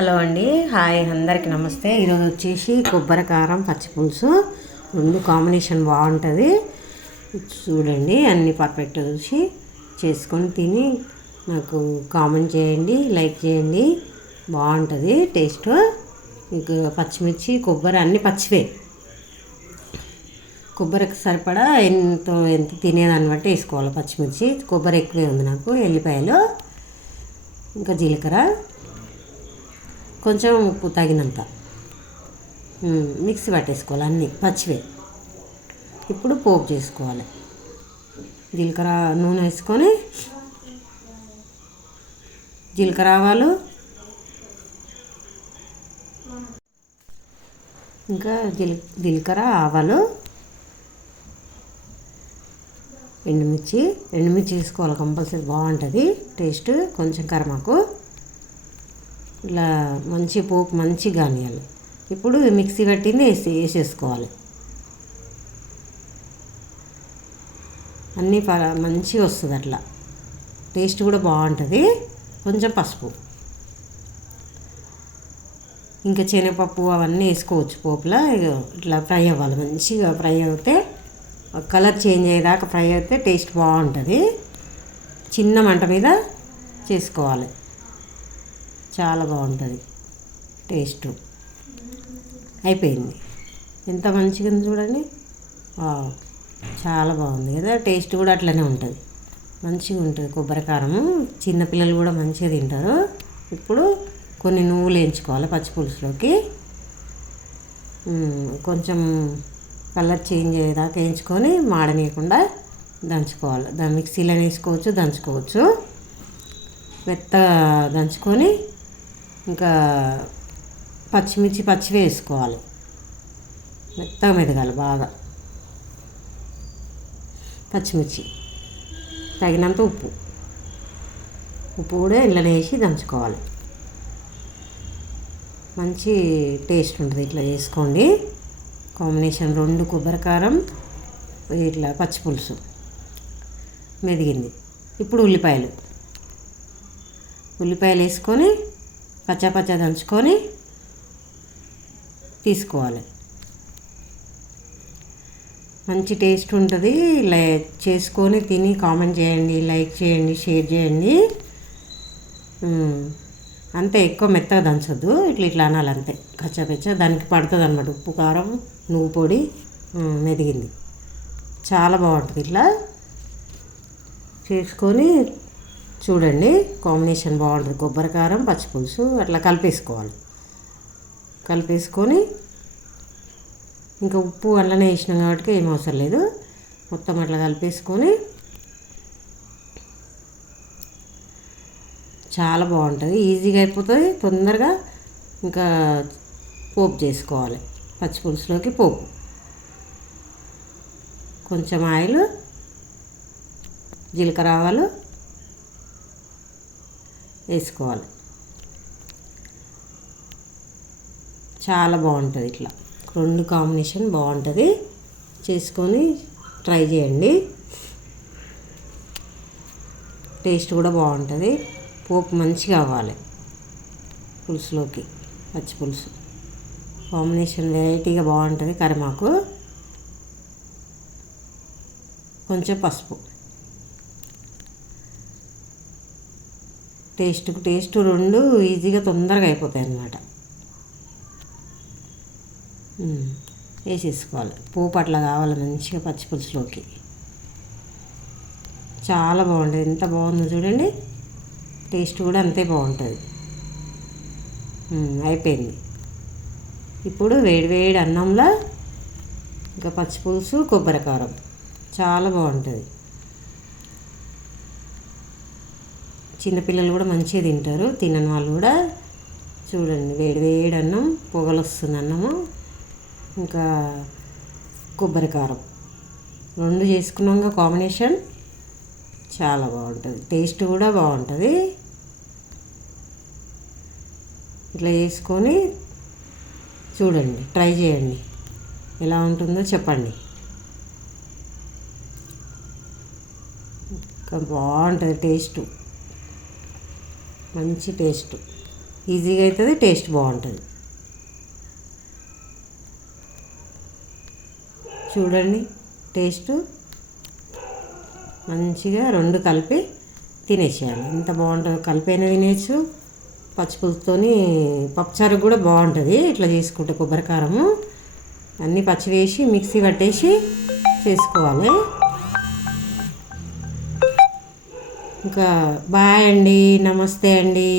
Hello అండి, hi అందరికీ నమస్తే. ఈరోజు వచ్చేసి కొబ్బరి కారం పచ్చిపులుసు రెండు కాంబినేషన్ బాగుంటుంది. చూడండి, అన్నీ పర్ఫెక్ట్ చూసి చేసుకొని తిని నాకు కామెంట్ చేయండి, లైక్ చేయండి. బాగుంటుంది టేస్ట్. మీకు పచ్చిమిర్చి కొబ్బరి అన్నీ పచ్చివే. కొబ్బరికి సరిపడా ఎంత తినేదాన్ని బట్టి వేసుకోవాలి. పచ్చిమిర్చి కొబ్బరి ఎక్కువే ఉంది నాకు. ఎల్లిపాయలు, ఇంకా జీలకర్ర, కొంచెం ఉప్పు తగినంత మిక్సీ పట్టేసుకోవాలి. అన్నీ పచ్చివే. ఇప్పుడు పోపు చేసుకోవాలి. జీలకర్ర నూనె వేసుకొని జీలకర్ర ఆవాలు, ఇంకా జీలకర్ర ఆవాలు, ఎండుమిర్చి వేసుకోవాలి కంపల్సరీ, బాగుంటుంది టేస్ట్. కొంచెం కరివేపాకు, ఇలా మంచి పోపు మంచిగా కానియాలి. ఇప్పుడు మిక్సీ పట్టింది వేసేసుకోవాలి. అన్నీ మంచిగా వస్తుంది, అట్లా టేస్ట్ కూడా బాగుంటుంది. కొంచెం పసుపు, ఇంకా శనగపప్పు అవన్నీ వేసుకోవచ్చు పోపులో. ఇట్లా ఫ్రై అవ్వాలి, మంచిగా ఫ్రై అవుతే కలర్ చేంజ్ అయ్యేదాకా ఫ్రై అయితే టేస్ట్ బాగుంటుంది. చిన్న మంట మీద చేసుకోవాలి, చాలా బాగుంటుంది టేస్ట్. అయిపోయింది. ఎంత మంచిగా ఉంది చూడండి, చాలా బాగుంది కదా. టేస్ట్ కూడా అట్లనే ఉంటుంది, మంచిగా ఉంటుంది కొబ్బరి కారము. చిన్నపిల్లలు కూడా మంచిగా తింటారు. ఇప్పుడు కొన్ని నువ్వులు వేయించుకోవాలి పచ్చిపులుసులోకి. కొంచెం కలర్ చేంజ్ అయ్యేదాకా వేయించుకొని మాడనీయకుండా దంచుకోవాలి. దాన్ని మిక్సీలో వేసుకోవచ్చు, దంచుకోవచ్చు. మెత్తగా దంచుకొని ఇంకా పచ్చిమిర్చి పచ్చివే వేసుకోవాలి. మెత్తగా మెదగాలి బాగా. పచ్చిమిర్చి తగినంత ఉప్పు కూడా ఇళ్ళలో వేసి దంచుకోవాలి. మంచి టేస్ట్ ఉంటుంది. ఇట్లా చేసుకోండి కాంబినేషన్. రెండు కొబ్బరి కారం, ఇట్లా పచ్చిపులుసు మెదిగింది. ఇప్పుడు ఉల్లిపాయలు వేసుకొని పచ్చ దంచుకొని తీసుకోవాలి. మంచి టేస్ట్ ఉంటుంది. ఇలా చేసుకొని తిని కామెంట్ చేయండి, లైక్ చేయండి, షేర్ చేయండి. అంతే, ఎక్కువ మెత్తగా దంచొద్దు. ఇట్లా అనాలి అంతే, కచ్చపచ్చ. దానికి పడుతుంది అన్నమాట ఉప్పు, కారం, నువ్వు పొడి. మెదిగింది, చాలా బాగుంటుంది. ఇట్లా చేసుకొని చూడండి, కాంబినేషన్ బాగుంటుంది. కొబ్బరి కారం పచ్చిపులుసు అట్లా కలిపేసుకొని ఇంకా ఉప్పు అట్లనే వేసినాం కాబట్టి ఏం అవసరం లేదు. మొత్తం అట్లా కలిపేసుకొని చాలా బాగుంటుంది. ఈజీగా అయిపోతుంది, తొందరగా. ఇంకా పోపు చేసుకోవాలి. పచ్చిపులుసులోకి పోపు, కొంచెం ఆయిల్, జీలకర్ర ఆవాలు వేసుకోవాలి. చాలా బాగుంటుంది. ఇట్లా రెండు కాంబినేషన్ బాగుంటుంది. చేసుకొని ట్రై చేయండి, టేస్ట్ కూడా బాగుంటుంది. పోపు మంచిగా అవ్వాలి పులుసులోకి. పచ్చిపులుసు కాంబినేషన్ వెరైటీగా బాగుంటుంది. కరివేపాకు, కొంచెం పసుపు. టేస్ట్ రెండు ఈజీగా తొందరగా అయిపోతాయి అన్నమాట. వేసేసుకోవాలి. పోపు అట్లా కావాలి మంచిగా పచ్చిపులుసులోకి. చాలా బాగుంటుంది. ఎంత బాగుందో చూడండి, టేస్ట్ కూడా అంతే బాగుంటుంది. అయిపోయింది. ఇప్పుడు వేడి అన్నంలో ఇంకా పచ్చిపులుసు కొబ్బరి కారం చాలా బాగుంటుంది. చిన్నపిల్లలు కూడా మంచిగా తింటారు, తినని వాళ్ళు కూడా. చూడండి, వేడి అన్నం, పొగలు వస్తుంది అన్నము, ఇంకా కొబ్బరి కారం రెండు చేసుకున్నాక కాంబినేషన్ చాలా బాగుంటుంది. టేస్ట్ కూడా బాగుంటుంది. ఇట్లా చేసుకొని చూడండి, ట్రై చేయండి, ఎలా ఉంటుందో చెప్పండి. ఇంకా బాగుంటుంది టేస్ట్. మంచి టేస్ట్. ఈజీగా అవుతుంది, టేస్ట్ బాగుంటుంది. చూడండి టేస్ట్ మంచిగా రెండు కలిపి తినేసేయాలి. ఎంత బాగుంటుందో, కలిపైనా తినేయచ్చు, పచ్చిపులుసుతోని పప్పుచారు కూడా బాగుంటుంది. ఇట్లా చేసుకుంటే కొబ్బరి కారము అన్నీ పచ్చి వేసి మిక్సీ పట్టేసి చేసుకోవాలి. ఇంకా బాయ్ అండి, నమస్తే అండి.